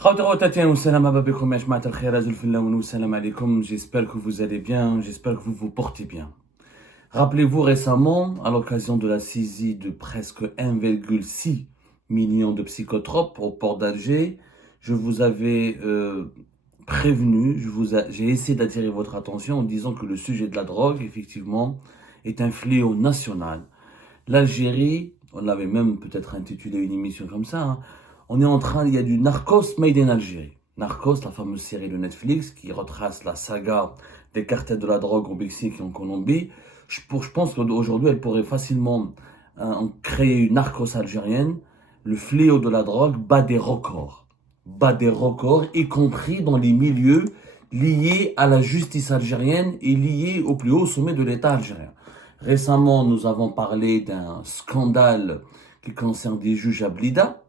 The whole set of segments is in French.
J'espère que vous allez bien, j'espère que vous vous portez bien. Rappelez-vous récemment, à l'occasion de la saisie de presque 1,6 million de psychotropes au port d'Alger, je vous avais prévenu, j'ai essayé d'attirer votre attention en disant que le sujet de la drogue, effectivement, est un fléau national. L'Algérie, on l'avait même peut-être intitulé une émission comme ça, hein, il y a du Narcos made in Algérie. Narcos, la fameuse série de Netflix qui retrace la saga des cartels de la drogue au Mexique et en Colombie. Je pense qu'aujourd'hui, elle pourrait facilement créer une Narcos algérienne. Le fléau de la drogue bat des records. Bat des records, y compris dans les milieux liés à la justice algérienne et liés au plus haut sommet de l'État algérien. Récemment, nous avons parlé d'un scandale qui concerne des juges à Blida,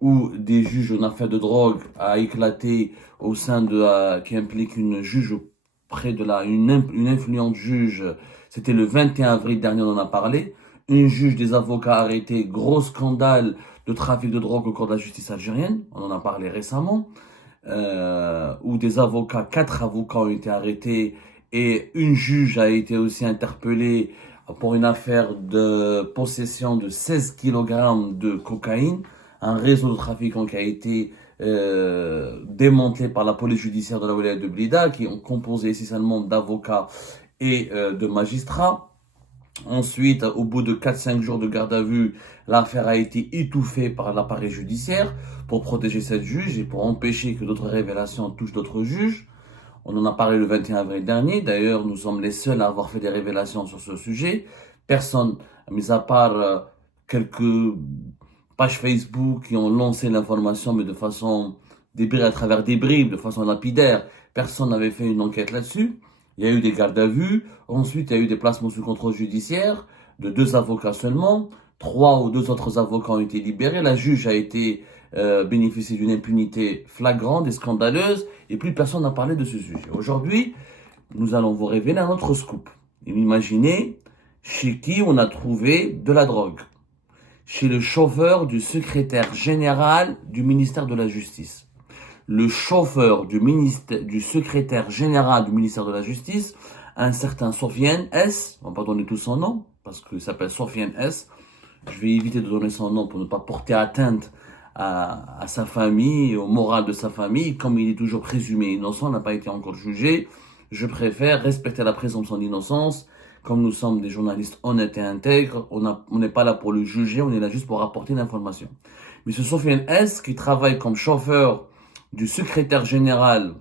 où des juges en affaires de drogue a éclaté au sein qui implique une juge près de une influente juge. C'était le 21 avril dernier, on en a parlé. Une juge, des avocats arrêtés, gros scandale de trafic de drogue au cours de la justice algérienne. On en a parlé récemment. Où des avocats, 4 avocats ont été arrêtés et une juge a été aussi interpellée pour une affaire de possession de 16 kg de cocaïne, un réseau de trafiquants qui a été démantelé par la police judiciaire de la wilaya de Blida, qui ont composé essentiellement d'avocats et de magistrats. Ensuite, au bout de 4-5 jours de garde à vue, l'affaire a été étouffée par l'appareil judiciaire pour protéger cette juge et pour empêcher que d'autres révélations touchent d'autres juges. On en a parlé le 21 avril dernier. D'ailleurs, nous sommes les seuls à avoir fait des révélations sur ce sujet. Personne, mis à part quelques pages Facebook qui ont lancé l'information, mais de façon à travers des bribes, de façon lapidaire, personne n'avait fait une enquête là-dessus. Il y a eu des gardes à vue. Ensuite, il y a eu des placements sous contrôle judiciaire de 2 avocats seulement. 3 ou 2 autres avocats ont été libérés. La juge a été bénéficié d'une impunité flagrante et scandaleuse. Et plus personne n'a parlé de ce sujet. Aujourd'hui, nous allons vous révéler un autre scoop. Imaginez chez qui on a trouvé de la drogue. Chez le chauffeur du secrétaire général du ministère de la Justice. Le chauffeur du secrétaire général du ministère de la Justice, un certain Sofiane S, on va pas donner tout son nom, parce qu'il s'appelle Sofiane S. Je vais éviter de donner son nom pour ne pas porter atteinte à sa famille, au moral de sa famille. Comme il est toujours présumé innocent, n'a pas été encore jugé, je préfère respecter la présomption d'innocence. Comme nous sommes des journalistes honnêtes et intègres, on n'est pas là pour le juger, on est là juste pour apporter l'information. Mais ce Sofiane S, qui travaille comme chauffeur du secrétaire général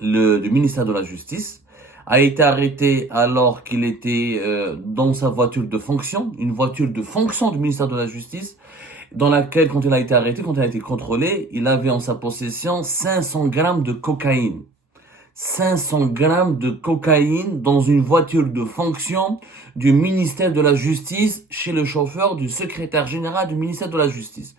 du ministère de la Justice, a été arrêté alors qu'il était dans sa voiture de fonction, une voiture de fonction du ministère de la Justice, dans laquelle, quand il a été arrêté, quand il a été contrôlé, il avait en sa possession 500 grammes de cocaïne. 500 grammes de cocaïne dans une voiture de fonction du ministère de la Justice chez le chauffeur du secrétaire général du ministère de la Justice.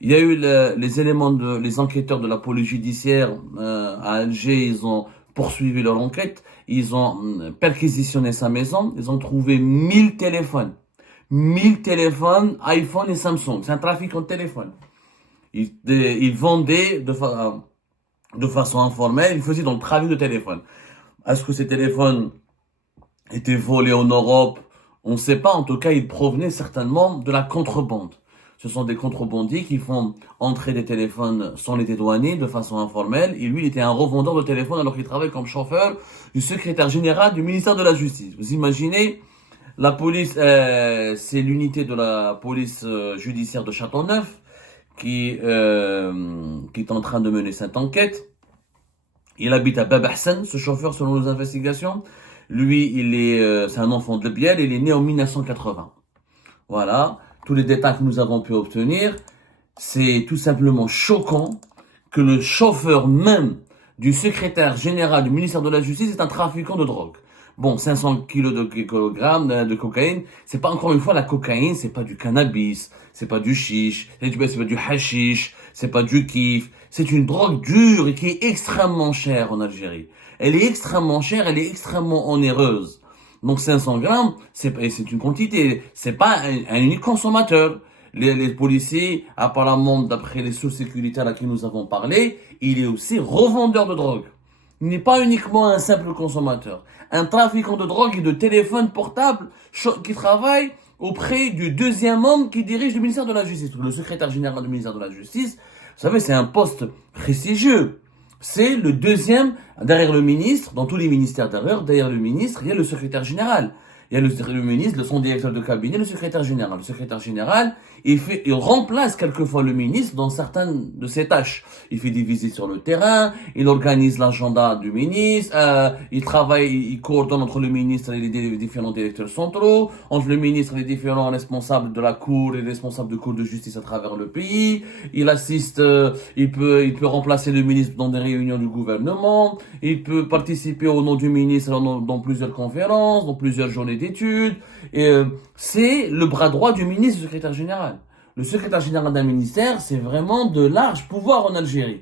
Il y a eu les enquêteurs de la police judiciaire à Alger, ils ont poursuivi leur enquête, ils ont perquisitionné sa maison, ils ont trouvé 1000 téléphones. 1000 téléphones, iPhone et Samsung. C'est un trafic en téléphone. Ils vendaient de façon informelle, ils faisaient dans le trafic de téléphone. Est-ce que ces téléphones étaient volés en Europe? On ne sait pas. En tout cas, ils provenaient certainement de la contrebande. Ce sont des contrebandiers qui font entrer des téléphones sans les dédouaner de façon informelle. Et lui, il était un revendeur de téléphones alors qu'il travaille comme chauffeur du secrétaire général du ministère de la Justice. Vous imaginez, la police, c'est l'unité de la police judiciaire de Châteauneuf qui est en train de mener cette enquête. Il habite à Bab Hassan, ce chauffeur, selon nos investigations. Lui, c'est un enfant de Biel, il est né en 1980. Voilà. Tous les détails que nous avons pu obtenir, c'est tout simplement choquant que le chauffeur même du secrétaire général du ministère de la Justice est un trafiquant de drogue. Bon, 500 kilos de cocaïne, c'est pas encore une fois la cocaïne, c'est pas du cannabis, c'est pas du chiche, c'est pas du hashish, c'est pas du kiff, c'est une drogue dure et qui est extrêmement chère en Algérie. Elle est extrêmement chère, elle est extrêmement onéreuse. Donc 500 grammes, c'est une quantité, c'est pas un unique consommateur. les policiers, apparemment, d'après les sources sécuritaires à qui nous avons parlé, il est aussi revendeur de drogue. Il n'est pas uniquement un simple consommateur. Un trafiquant de drogue et de téléphone portable qui travaille auprès du deuxième homme qui dirige le ministère de la Justice, le secrétaire général du ministère de la Justice. Vous savez, c'est un poste prestigieux. C'est le deuxième, derrière le ministre, dans tous les ministères d'ailleurs, derrière le ministre, il y a le secrétaire général. Il y a le ministre, son directeur de cabinet, le secrétaire général. Le secrétaire général, il remplace quelquefois le ministre dans certaines de ses tâches. Il fait des visites sur le terrain, il organise l'agenda du ministre, il travaille, il coordonne entre le ministre et les différents directeurs centraux, entre le ministre et les différents responsables de la cour et les responsables de cour de justice à travers le pays. Il assiste, il peut remplacer le ministre dans des réunions du gouvernement, il peut participer au nom du ministre dans plusieurs conférences, dans plusieurs journées d'études. C'est le bras droit du ministre, du secrétaire général. Le secrétaire général d'un ministère, c'est vraiment de larges pouvoirs en Algérie.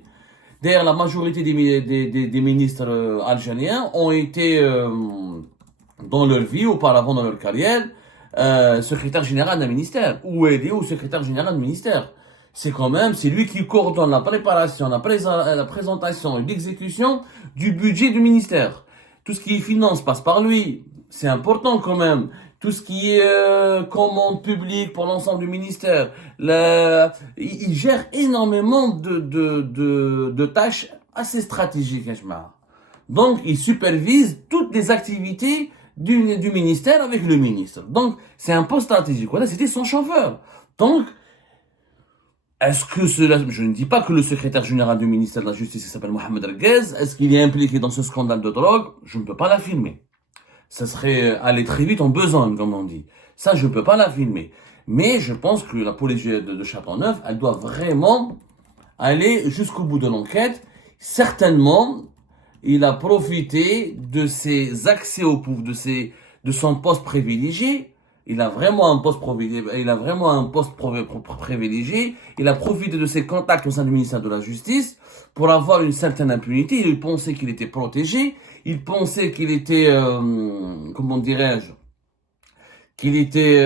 D'ailleurs, la majorité des ministres algériens ont été, dans leur vie, auparavant dans leur carrière, secrétaire général d'un ministère, ou aidé au secrétaire général d'un ministère. C'est lui qui coordonne la préparation, la présentation et l'exécution du budget du ministère. Tout ce qui est finance passe par lui. C'est important quand même. Tout ce qui est commande publique pour l'ensemble du ministère. Il gère énormément de tâches assez stratégiques, donc, il supervise toutes les activités du ministère avec le ministre. Donc, c'est un poste stratégique. Voilà, c'était son chauffeur. Donc, est-ce que cela, je ne dis pas que le secrétaire général du ministère de la Justice, qui s'appelle Mohamed Reguez, est-ce qu'il est impliqué dans ce scandale de drogue? Je ne peux pas l'affirmer. Ça serait aller très vite en besogne, comme on dit. Ça, je ne peux pas l'affirmer. Mais je pense que la police de Châteauneuf, elle doit vraiment aller jusqu'au bout de l'enquête. Certainement, il a profité de ses accès au pouvoir, de son poste privilégié. Il a vraiment un poste privilégié. Il a profité de ses contacts au sein du ministère de la Justice pour avoir une certaine impunité. Il pensait qu'il était protégé. Il pensait qu'il était, comment dirais-je, qu'il était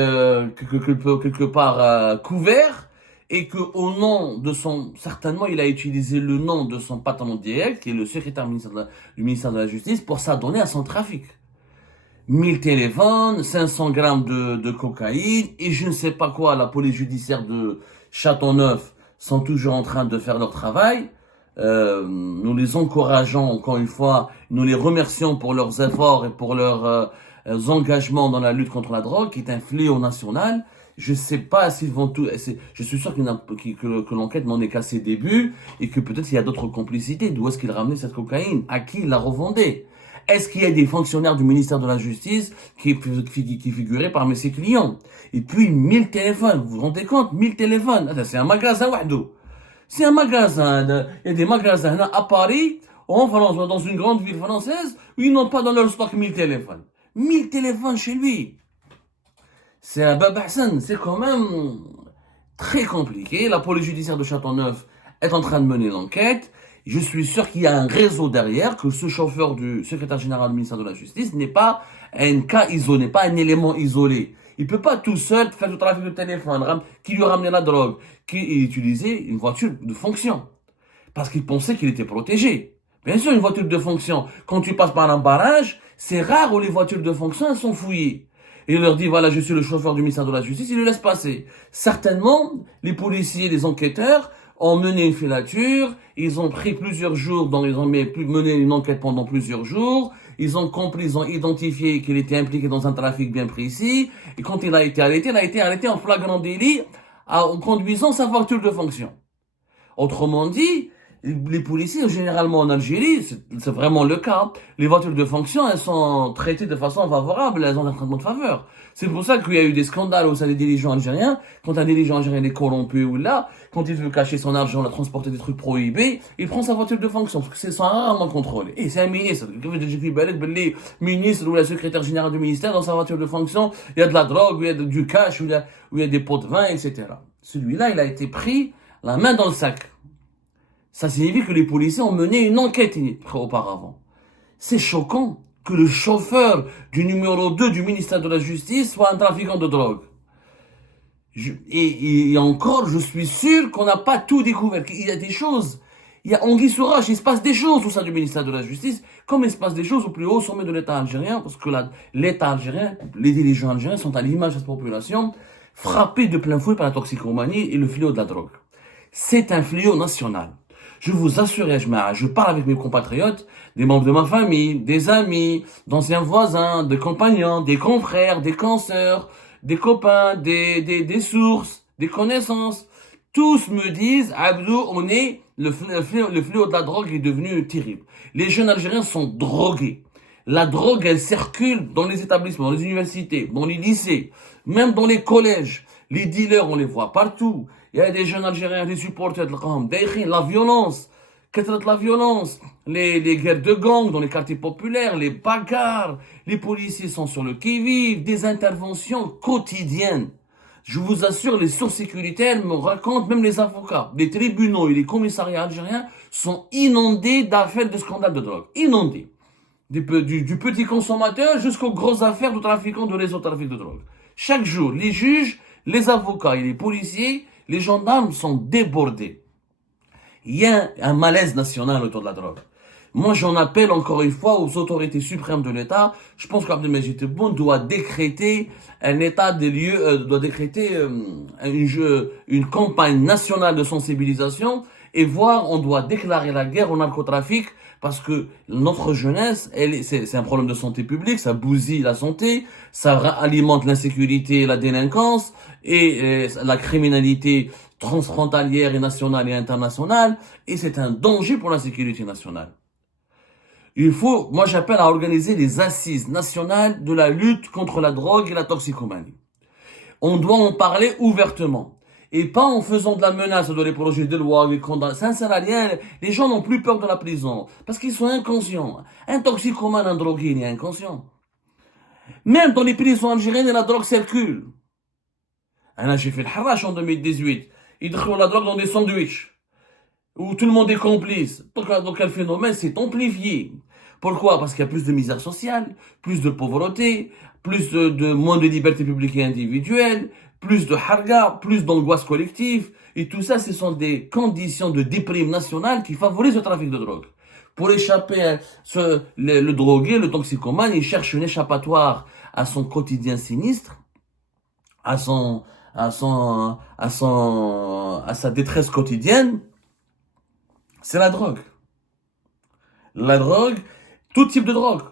quelque part couvert, et que au nom de certainement il a utilisé le nom de son patron direct, qui est le secrétaire du ministère de la Justice, pour s'adonner à son trafic. 1000 téléphones, 500 grammes de cocaïne, et je ne sais pas quoi. La police judiciaire de Châteauneuf sont toujours en train de faire leur travail. Nous les encourageons encore une fois, nous les remercions pour leurs efforts et pour leurs engagements dans la lutte contre la drogue, qui est un fléau national. Je sais pas s'ils vont tout. Je suis sûr que l'enquête n'en est qu'à ses débuts, et que peut-être il y a d'autres complicités. D'où est-ce qu'il ramenait cette cocaïne? À qui il la revendait? Est-ce qu'il y a des fonctionnaires du ministère de la Justice qui figuraient parmi ses clients? Et puis 1000 téléphones, vous vous rendez compte? 1000 téléphones, c'est un magasin wahdo. C'est un magasin. Il y a des magasins à Paris, en France, dans une grande ville française, où ils n'ont pas dans leur stock 1000 téléphones. 1000 téléphones chez lui. C'est un Bab Hassan, c'est quand même très compliqué. La police judiciaire de Châteauneuf est en train de mener l'enquête. Je suis sûr qu'il y a un réseau derrière, que ce chauffeur du secrétaire général du ministère de la Justice n'est pas un cas isolé, n'est pas un élément isolé. Il peut pas tout seul faire du trafic de téléphone, qui lui ramenait la drogue, qui utilisait une voiture de fonction. Parce qu'il pensait qu'il était protégé. Bien sûr, une voiture de fonction, quand tu passes par un barrage, c'est rare où les voitures de fonction, elles sont fouillées. Et il leur dit, voilà, je suis le chauffeur du ministère de la Justice, il le laisse passer. Certainement, les policiers, les enquêteurs ont mené une filature, ils ont pris plusieurs jours, ils ont mené une enquête pendant plusieurs jours, ils ont compris, ils ont identifié qu'il était impliqué dans un trafic bien précis, et quand il a été arrêté en flagrant délit, en conduisant sa voiture de fonction. Autrement dit, les policiers, généralement en Algérie, c'est vraiment le cas, les voitures de fonction, elles sont traitées de façon favorable, elles ont un traitement de faveur. C'est pour ça qu'il y a eu des scandales au sein des dirigeants algériens. Quand un dirigeant algérien est corrompu ou là, quand il veut cacher son argent, transporter des trucs prohibés, il prend sa voiture de fonction, parce que c'est rarement contrôlé. Et c'est un ministre. Le ministre ou le secrétaire général du ministère, dans sa voiture de fonction, il y a de la drogue, il y a du cash, il y a des pots de vin, etc. Celui-là, il a été pris la main dans le sac. Ça signifie que les policiers ont mené une enquête auparavant. C'est choquant que le chauffeur du numéro 2 du ministère de la Justice soit un trafiquant de drogue. Et encore, je suis sûr qu'on n'a pas tout découvert. Il y a des choses, il y a anguille sous roche, il se passe des choses au sein du ministère de la Justice, comme il se passe des choses au plus haut sommet de l'État algérien, parce que l'État algérien, les dirigeants algériens sont à l'image de cette population, frappés de plein fouet par la toxicomanie et le fléau de la drogue. C'est un fléau national. Je vous assure, je parle avec mes compatriotes, des membres de ma famille, des amis, d'anciens voisins, des compagnons, des confrères, des consoeurs, des copains, des sources, des connaissances. Tous me disent, Abdou, le fléau de la drogue est devenu terrible. Les jeunes Algériens sont drogués. La drogue, elle circule dans les établissements, dans les universités, dans les lycées, même dans les collèges. Les dealers, on les voit partout. Il y a des jeunes Algériens, des supporters de la violence, la violence, les guerres de gangs dans les quartiers populaires, les bagarres, les policiers sont sur le qui-vive, des interventions quotidiennes. Je vous assure, les sources sécuritaires me racontent, même les avocats, les tribunaux et les commissariats algériens sont inondés d'affaires de scandales de drogue. Inondés. Du petit consommateur jusqu'aux grosses affaires de trafiquants de réseaux de trafic de drogue. Chaque jour, les juges, les avocats et les policiers, les gendarmes sont débordés. Il y a un malaise national autour de la drogue. Moi, j'en appelle encore une fois aux autorités suprêmes de l'État. Je pense qu'Abdelmajid Tebboune doit décréter un état des lieux, doit décréter une campagne nationale de sensibilisation et voir, on doit déclarer la guerre au narcotrafic parce que notre jeunesse, c'est un problème de santé publique, ça bousille la santé, ça alimente l'insécurité et la délinquance et la criminalité transfrontalière et nationale et internationale, et c'est un danger pour la sécurité nationale. Moi j'appelle à organiser les assises nationales de la lutte contre la drogue et la toxicomanie. On doit en parler ouvertement. Et pas en faisant de la menace de les projets de loi, les condamnations. Ça ne sert à rien. Les gens n'ont plus peur de la prison. Parce qu'ils sont inconscients. Un toxicomane, un drogué, il est inconscient. Même dans les prisons algériennes, la drogue circule. J'ai fait le Harash en 2018. Ils trouvent la drogue dans des sandwichs. Où tout le monde est complice. Donc quel phénomène s'est amplifié. Pourquoi? Parce qu'il y a plus de misère sociale, plus de pauvreté, moins de liberté publique et individuelle, plus de harga, plus d'angoisse collective. Et tout ça, ce sont des conditions de déprime nationale qui favorisent le trafic de drogue. Pour échapper à le drogué, le toxicomane, il cherche une échappatoire à son quotidien sinistre, à sa détresse quotidienne. C'est la drogue. La drogue, tout type de drogue.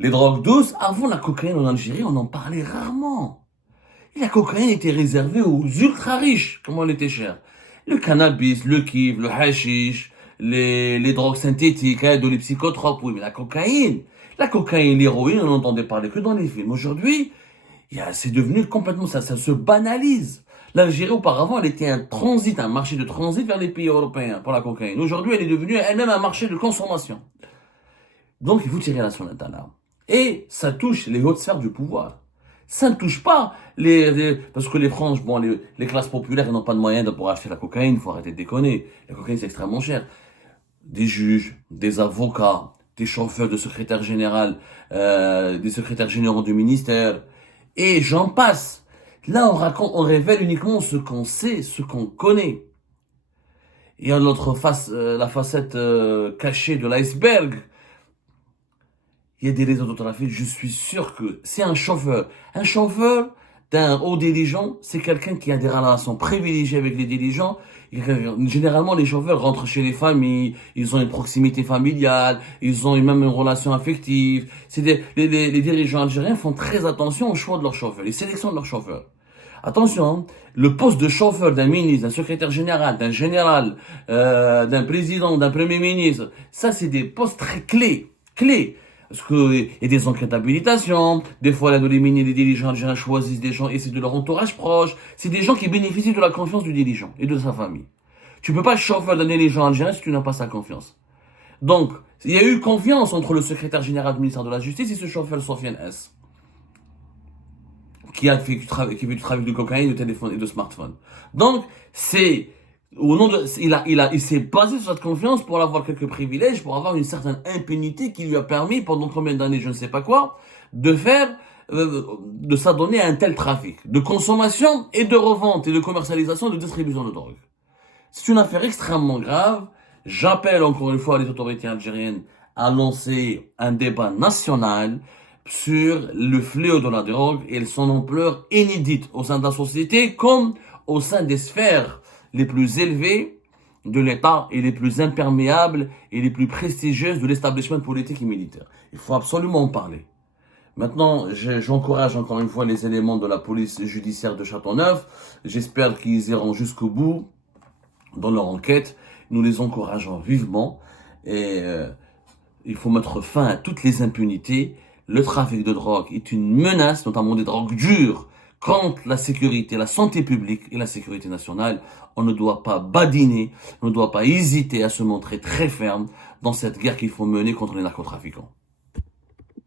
Les drogues douces, avant la cocaïne en Algérie, on en parlait rarement. Et la cocaïne était réservée aux ultra riches, comment elle était chère. Le cannabis, le kiff, le hashish, les drogues synthétiques, de les psychotropes, oui, mais la cocaïne, l'héroïne, on n'entendait parler que dans les films. Aujourd'hui, c'est devenu complètement, ça se banalise. L'Algérie, auparavant, elle était un marché de transit vers les pays européens pour la cocaïne. Aujourd'hui, elle est devenue elle-même un marché de consommation. Donc, il faut tirer la sonnette d'alarme. Et ça touche les hautes sphères du pouvoir. Ça ne touche pas parce que les franges, les classes populaires n'ont pas de moyens de pouvoir acheter la cocaïne, il faut arrêter de déconner. La cocaïne, c'est extrêmement cher. Des juges, des avocats, des chauffeurs de secrétaire général, des secrétaires généraux du ministère, et j'en passe. Là, on révèle uniquement ce qu'on sait, ce qu'on connaît. Et à l'autre face, la facette cachée de l'iceberg, il y a des réseaux de trafic. Je suis sûr que c'est un chauffeur d'un haut dirigeant, c'est quelqu'un qui a des relations privilégiées avec les dirigeants. Généralement, les chauffeurs rentrent chez les familles, ils ont une proximité familiale, ils ont même une relation affective. Les dirigeants algériens font très attention au choix de leurs chauffeurs, les sélections de leurs chauffeurs. Attention, hein, le poste de chauffeur d'un ministre, d'un secrétaire général, d'un général, d'un président, d'un premier ministre, ça c'est des postes très clés. Parce qu'il y a des enquêtes d'habilitation, des fois les dirigeants algériens choisissent des gens et c'est de leur entourage proche. C'est des gens qui bénéficient de la confiance du dirigeant et de sa famille. Tu peux pas chauffeur d'un dirigeant algérien si tu n'as pas sa confiance. Donc, il y a eu confiance entre le secrétaire général du ministère de la Justice et ce chauffeur Sofiane S. Qui fait du trafic de cocaïne, de téléphone et de smartphone. Donc, il s'est basé sur cette confiance pour avoir quelques privilèges, pour avoir une certaine impunité qui lui a permis, pendant combien d'années, je ne sais pas quoi, de faire de s'adonner à un tel trafic de consommation et de revente et de commercialisation, de distribution de drogue. C'est une affaire extrêmement grave. J'appelle encore une fois les autorités algériennes à lancer un débat national sur le fléau de la drogue et son ampleur inédite au sein de la société comme au sein des sphères les plus élevées de l'État et les plus imperméables et les plus prestigieuses de l'établissement politique et militaire. Il faut absolument en parler. Maintenant, j'encourage encore une fois les éléments de la police judiciaire de Châteauneuf. J'espère qu'ils iront jusqu'au bout dans leur enquête. Nous les encourageons vivement. Et il faut mettre fin à toutes les impunités. Le trafic de drogue est une menace, notamment des drogues dures, contre la sécurité, la santé publique et la sécurité nationale. On ne doit pas badiner, on ne doit pas hésiter à se montrer très ferme dans cette guerre qu'il faut mener contre les narcotrafiquants.